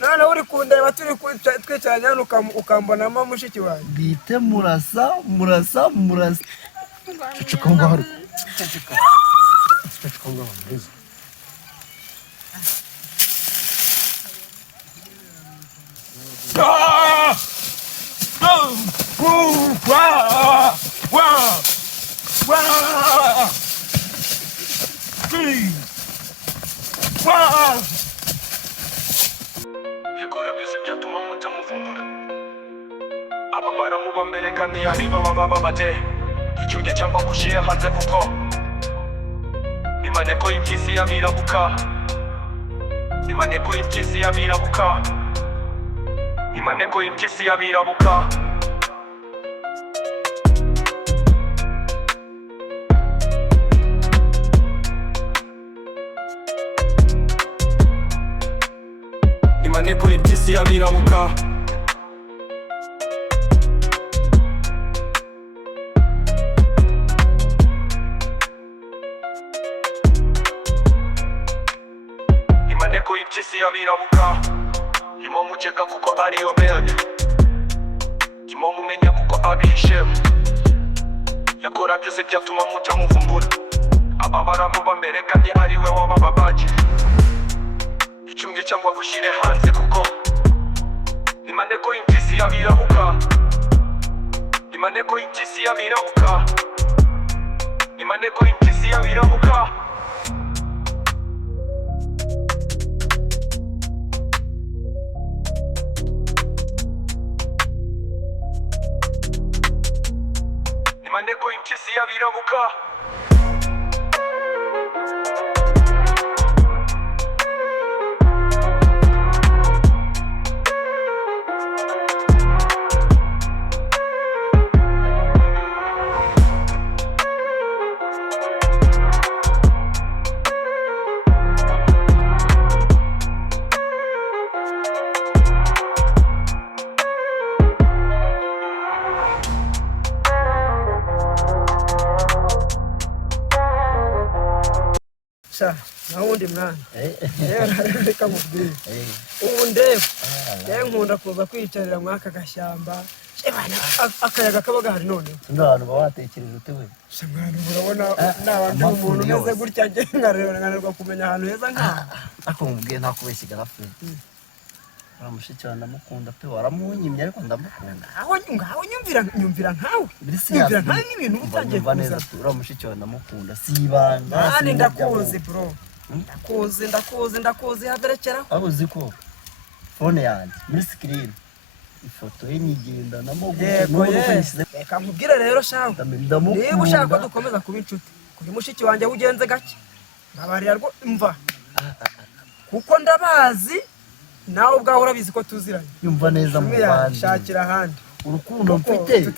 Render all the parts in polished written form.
none uri kundeba turi twicaranye hano ukambonamo mushiki wawe bite murasa cucuka ngaho cucuka ngaho neza Baramubambelekani ariba baba bate icyuye cyamba gushiye hanze kuko imaneko y'impyisi yabirabuka imaneko y'impyisi yabirabuka imaneko y'impyisi yabirabuka imaneko y'impyisi yabirabuka imaneko y'impyisi yabirabuka imo mukeka kuko ariyo mbere imo mumenya kuko abihishemo yakora byose byatuma muca muvumbura aba baramubambelekani ariwe wabababaje icyumwe cyangwa gushyire hanze kuko imaneko y'impyisi yabirabuka imaneko y'impyisi yabirabuka imaneko y'impyisi yabirabuka imaneko y'impyisi yabirabuka sha nawundi mwana reka mubwire ubu ndeba nkunda kuza kwicarira muri aka gashyamba akayaga kaba gahari none abantu bawatekereje ute we mwana urabona nabandi umuntu umeze gutya nkananirwa kumenya ahantu heza nk'aha ariko mubwiye nta kubeshya garafe mushiki wawe ndamukunda pe waramunyimye ariko ndamukunda ngaho nyumvira nkawe n'ibintu utangiye kuza ura mushiki wawe ndamukunda sibanda nani ndakuzi bro ndakuzi haberekeraho abuzi ko phone yanjye muri screen ifoto ye nyigendanamo reka nkubwire rero shawe niba ushaka ko dukomeza kuba inshuti kuri mushiki wanjye ugenze gake nkabarira mva kuko ndabazi nawe ubwawe urabizi ko tuziranye yumva neza mu bandi shakira ahandi urukundo mfite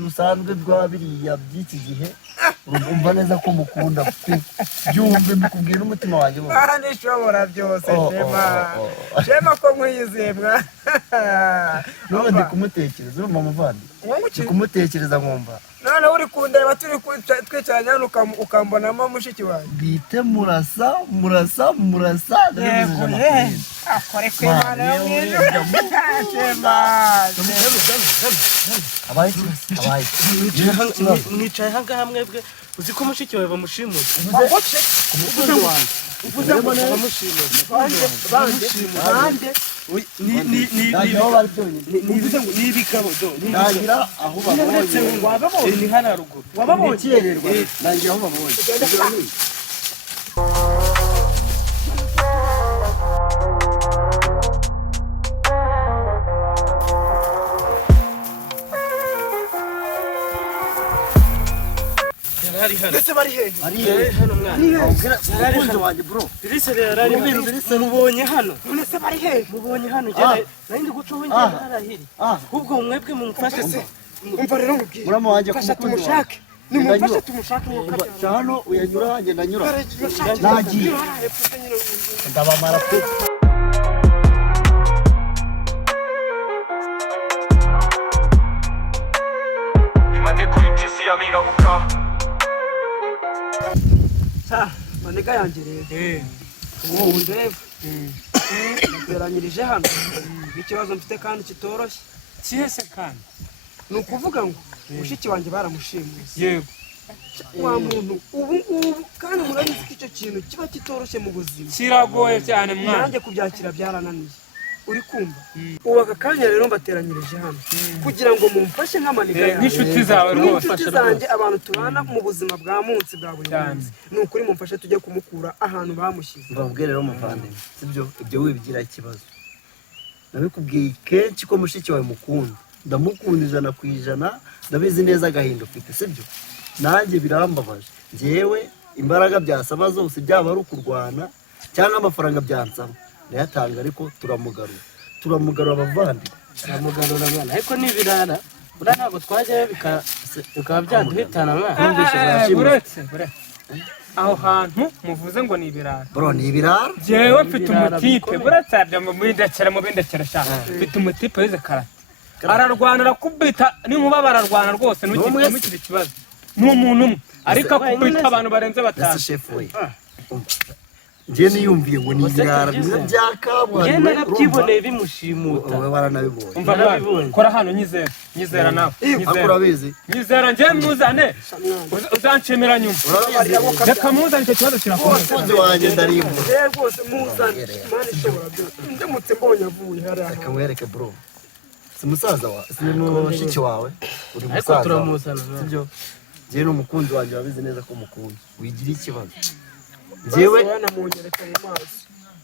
rusanzwe rwa biriya by'iki gihe urumva neza ko mukunda byumve mbikubwira n'umutima wanjye wose nishobora byose shema ko nkwiyiziye mwa none ndi kumutekereza urumva muvandi ndi kumutekereza nkumva none uri kundeba turi twicaranye hano ukambonamo mushiki wawe bite murasa akore kw'Imana yo mwijuru shema abaye mwicaye hangaha mwebwe uzi ko mushiki wawe bamushimuye uvuze ngo bamushimuye bande ni ibigabo nagira aho babonye ni hano haruguru wababonye nagira aho babonye ndetse bari hehe hano mwana wanjye bro Dirisa rero mubonye hano none se bari hehe mubonye hano njye nari ndi guca wengera harahiri ahubwo mwebwe mumfashe se umva rero mubwire muramo wanjye fasha tumushake nimufashe tumushake hano uyanyura hanjye nanyura nagiye ndabamara pe imaneko y'impyisi yabirabuka manega yanjye rero wowe ndeba bateranyirije hano ikibazo mfite kandi kitoroshye. kihese kandi Ni ukuvuga ngo mushiki wanjye baramushimuye. yego Wa muntu ubu ngubu kandi murabizi ko icyo kintu kiba kitoroshye mu buzima. kiragoye cyane mwana Nanjye kubyakira byarananiye. Uri kumva? Ubu aka kanya rero mbateranyirije hano kugira ngo mumfashe nk'amaniga yanjye. nk'inshuti zawe rwose Inshuti zanjye abantu tubana mu buzima bwa munsi bwa buri munsi. Ni ukuri mumfashe tujye kumukura ahantu bamushyize. mbabwire rero muvandimwe sibyo ibyo wibigira ikibazo nabikubwiye kenshi ko mushiki wawe mukunda ndamukunda 100%, ndabizi neza agahinda ufite sibyo nanjye birambabaje njyewe imbaraga byasaba zose byaba ari ukurwana cyangwa amafaranga byansaba ndayatanga ariko turamugarura abavandimwe turamugarura mwana ariko nibirara buriya ntabwo twajyayo bikaba byaduhitana mwana buretse aho hantu muvuze ngo ni ibirara bro ni ibirara jewe mfite umutipe buretse mu bindekera shaka mfite umutipe wize karate ararwana arakubita n'inkuba bararwana rwose ntukiri ikibazo ni umuntu umwe ariko akubita abantu barenze batanu. ese chef we njye niyumviye ngo ni ibirara bimwe bya kabuhariwe njye narabyiboneye bimushimuta wowe waranabibonye umva mwana kora hano nyizera nawe akurabizi nyizera njye muzane uzanshimira nyuma reka muzane icyo kibazo kirakomeye umukunzi wanjye ndarimbuye Rwose muzane Imana ishobora byose. Ndamutse mbonye avuye hariya. reka mwereke bro si musaza wawe si mushiki wawe uri ariko musaza turamuzana sibyo njyewe ni umukunzi wanjye wabizi neza ko mukunda wigira ikibazo njyewe namunyereka mu maso.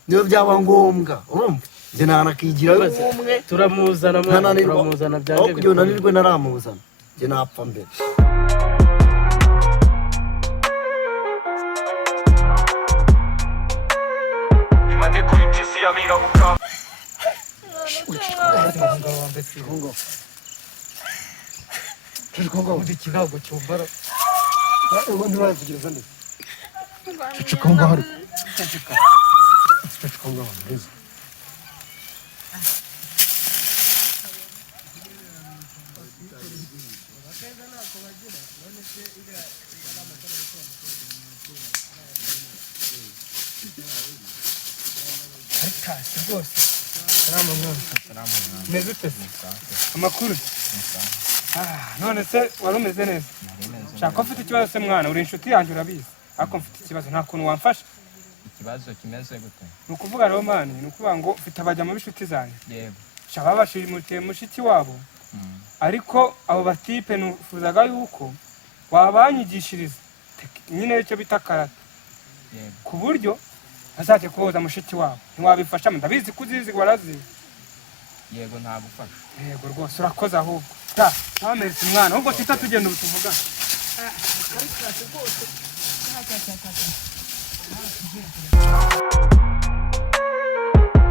niyo byaba ngombwa urumva njye ntanakigirayo umwe turamuzana mwana turamuzana aho byanjye kugira unanirwe naramuzana njye napfa mbere Imane kuri mpyisi ya mirabuka Ikirango cyumbara. ubundi bavugereza neza ceceka aho ngaho ariko ceceka aho ngaho neza Arikasi rwose. meze ute amakuru none se wari umeze neza shaka ufite ikibazo se mwana uri inshuti yanjye urabizi ariko mfite ikibazo nta kuntu wamfasha. ikibazo kimeze gute ni ukuvuga rero mani ni ukuvuga ngo mfite abajyamo b'inshuti zanjye yego shaka babashimutiye mushiki wabo ariko abo batipe nufuzaga yuko wabanyigishiriza nyine icyo bita karate yego ku buryo bazajya kuboza mushiki wabo ntiwabifashamo ndabizi ko uzizi warazizi. yego ntagufasha yego rwose urakoze ahubwo ntameze umwana ahubwo tita tugenda ubu tuvugana.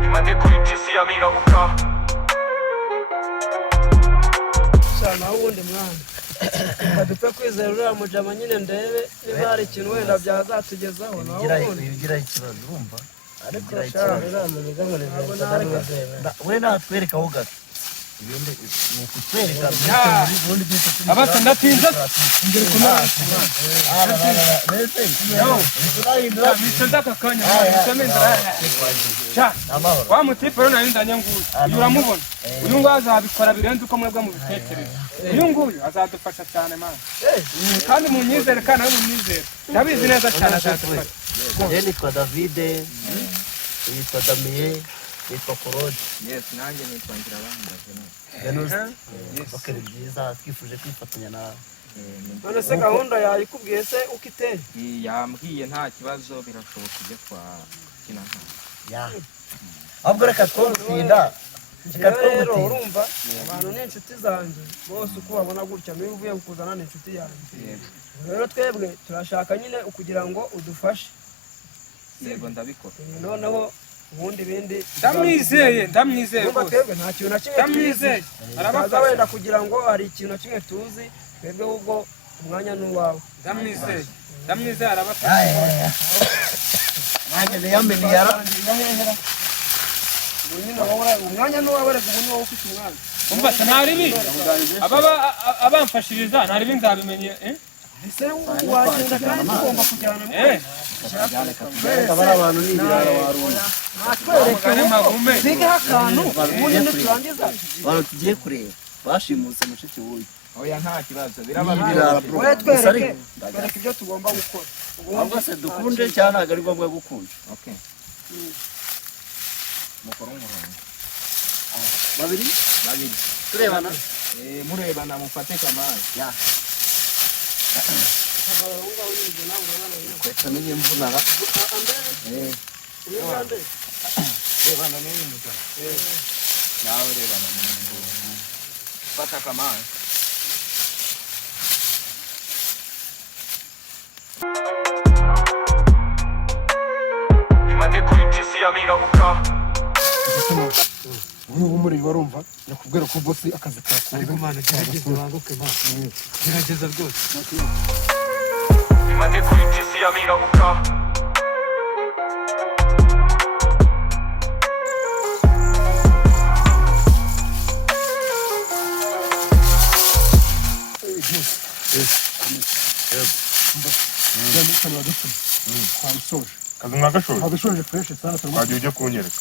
Imane kuri mpyisi ya mirabuka Shana wundi mwana. Badupfe kwizera uriya mujama nyine ndebe niba hari ikintu wenda byazatugezaho wibigira ikibazo urumva ariko wibigira shana ikibazo we natwerekaho gato ibindi ni ukutwereka ubundi byose abasa ndatinze ngere kumara miso ndaka kanya wa mutipe rero nari ndanye nguyu uyu uramubona uyu nguyu azabikora birenze uko mwebwe mubitekereza uyu nguyu azadufasha cyane mana kandi munyizere kandi nawe munyizere ndabizi neza cyane azadufasha. njye nitwa davide yitwa damiye yitwa korode yes nanjye nitwa Ngirabandi bakari byiza twifuje kwifatanya nawe none se gahunda yayikubwiye se uko iteye? yambwiye nta kibazo birashoboka ibyo twakina nta ahubwo reka twutinda rero urumva abantu ni inshuti zanjye bose uko babona gutya niba uvuye kuzana n'inshuti yanjye rero twebwe turashaka nyine kugira ngo udufashe. yego ndabikora noneho ubundi bindi ndamwizeye rwose twebwe nta kintu na kimwe ndamwizeye arabaza wenda kugira ngo hari ikintu na kimwe tuzi twebwe ubwo umwanya ni uwawe. ndamwizeye arabafasha. nanjye niyamenya yarahehera umwanya ni uwawe reka ubu ni wowe ufite umwanya. umva se ntaribi abamfashiriza ntaribi nzabimenye ese wagenda kandi ugomba kujyana abari abantu n'ibirara waruna natwereke bigeho akantu ubundi niturangiza abantu tugiye kureba bashimuse mushiki w'uyu oya nta kibazo n'ibirara bro wowe twereke ibyo tugomba gukora ahubwo se dukunje cyangwa ntabwo ari ngombwa gukunja okay mukora umurongo babiri babiri turebana murebana mufate kamari ya kweta n'imwe mvunara rebana n'uyu mugabo nawe rebana n'uyu mugabo fata kamari imane kuri tisi ya mirabuka ubu muri barumva nakubwira ko bosi akazi kakora ariko mana gerageza banguke ma gerageza rwose imane kuri tisi ya mirabuka kazi mwagashoje fresh sana wagiye ujya kunyereka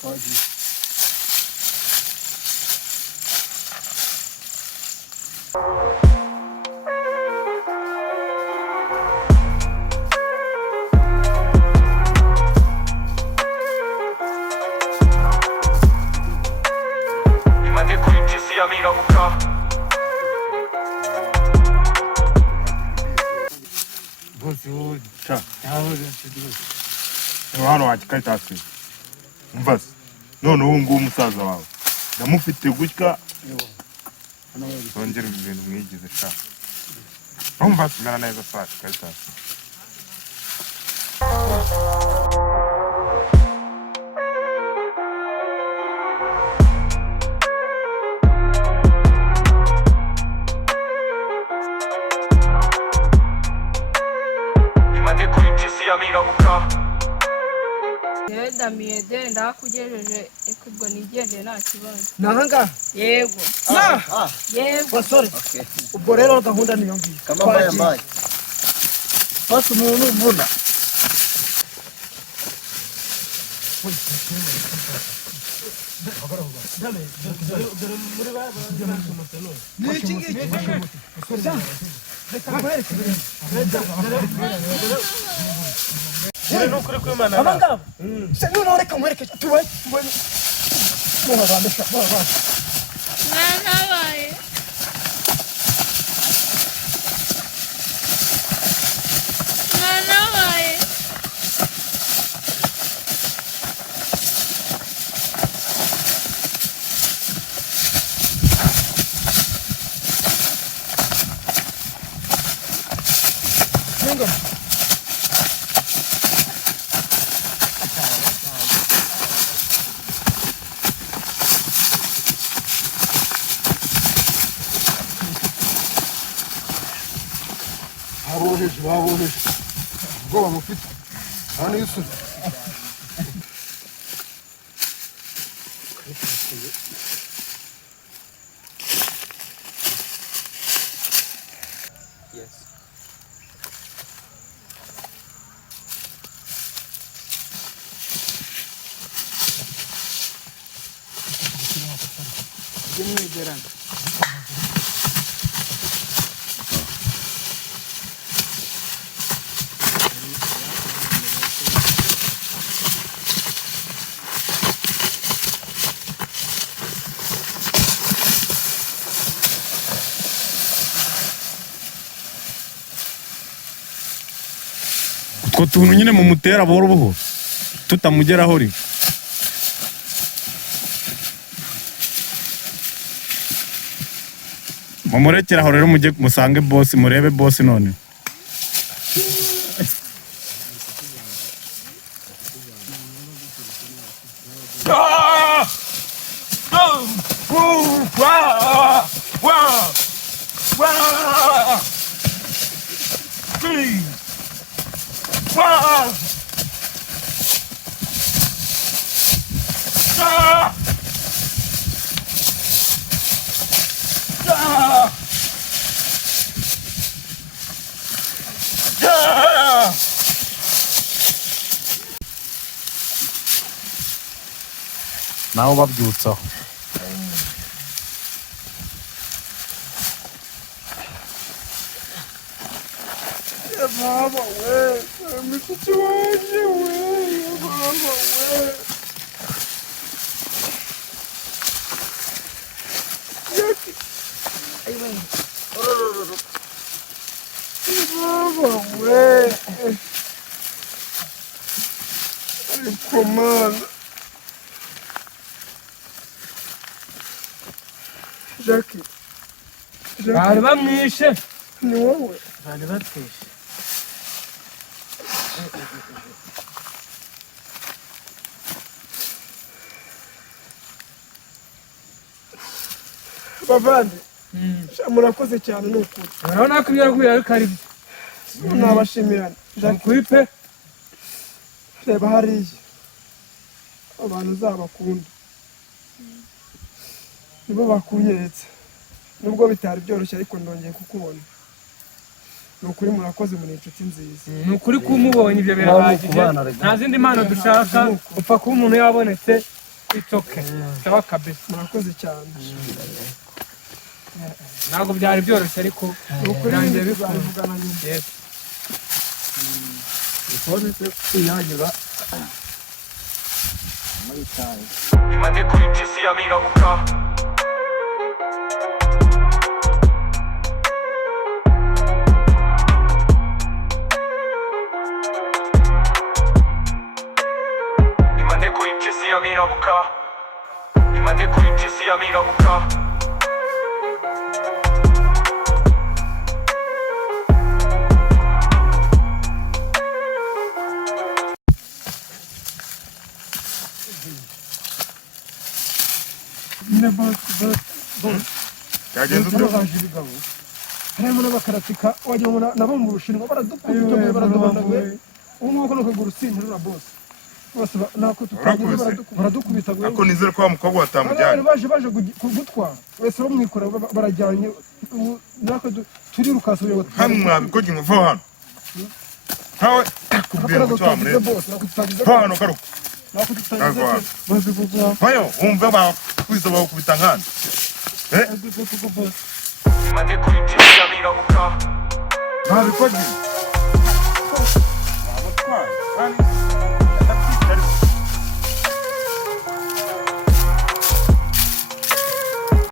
imane kuri tisi ya mirabuka bose wowe Sha. yahoze hano wakikayitasi umva se none ubu ngubu umusaza wawe ndamufite gutya nongera ibintu mwigize sha umva se mera neza sa kayitasi imane kuri tisi ya mirabuka Damiye de ndakugejeje eko ubwo nigendeye nta kibazo. nanga Yego. Yego. basore ubwo rero gahunda niyo ngiyo kama mbaya mbaya fasa umuntu uvuna niki ngiki reka nkwereke aba ngaba se noneho reka nkwereke tubaye murabandisha Nanabaye. Nanabaye. baboheje ubwoba mufite hano yusufu utwo tuntu nyine mumutera buhoro buhoro tutamugeraho ri mumurekeraho rero mujye musange boss murebe boss none nawe babyutsaho. Mama we, mushiki wanjye we, mama we. Mama we. Ariko mana. Jackie. bari bamwishe. Ni wowe. bari batwishe. Bavandi. Murakoze cyane n'ukuri. Urabona ko ibyo yaguye ariko ari byo. Nabashimirana. Ukuri pe. Reba hariya. Abantu uzabakunda. Nibo bakunyeretse. Nubwo bitari byoroshye ariko ndongeye kukubona. Ni ukuri murakoze muri inshuti nziza. Ni ukuri kumubonye ibyo birahagije. Nta zindi mpano dushaka. Upfa kuba umuntu yabonetse. Itoke. Sawa kabisa. Murakoze cyane. Ntabwo byari byoroshye ariko birangiye bivugana nyuma. Yes. Ifonse kuyanyura. Imane kuri tisi ya mirabuka. Imane kuri tisi ya mirabuka. Imane kuri tisi ya mirabuka. Yagenze ute? Harimo n'abakaratika wagira ngo nabo mu Bushinwa baradukubita baradubandaguye. Ubu ngubu no kugura utsindira boss. Bose nako tutagize baradukubita. Ako nizere ko wa mukobwa watamujyanye. Baje kugutwara. Wese bamwikora barajyanye nako turirukansa uyo Hano mwabikoze ngo va hano. Hawe kubwira ngo twamure. Va hano garuka. nako tutagize bazi kugwa. Hayo umve bakwiza bakubita nkana. Imane kuri tisi ya mirabuka. Mwabikoze.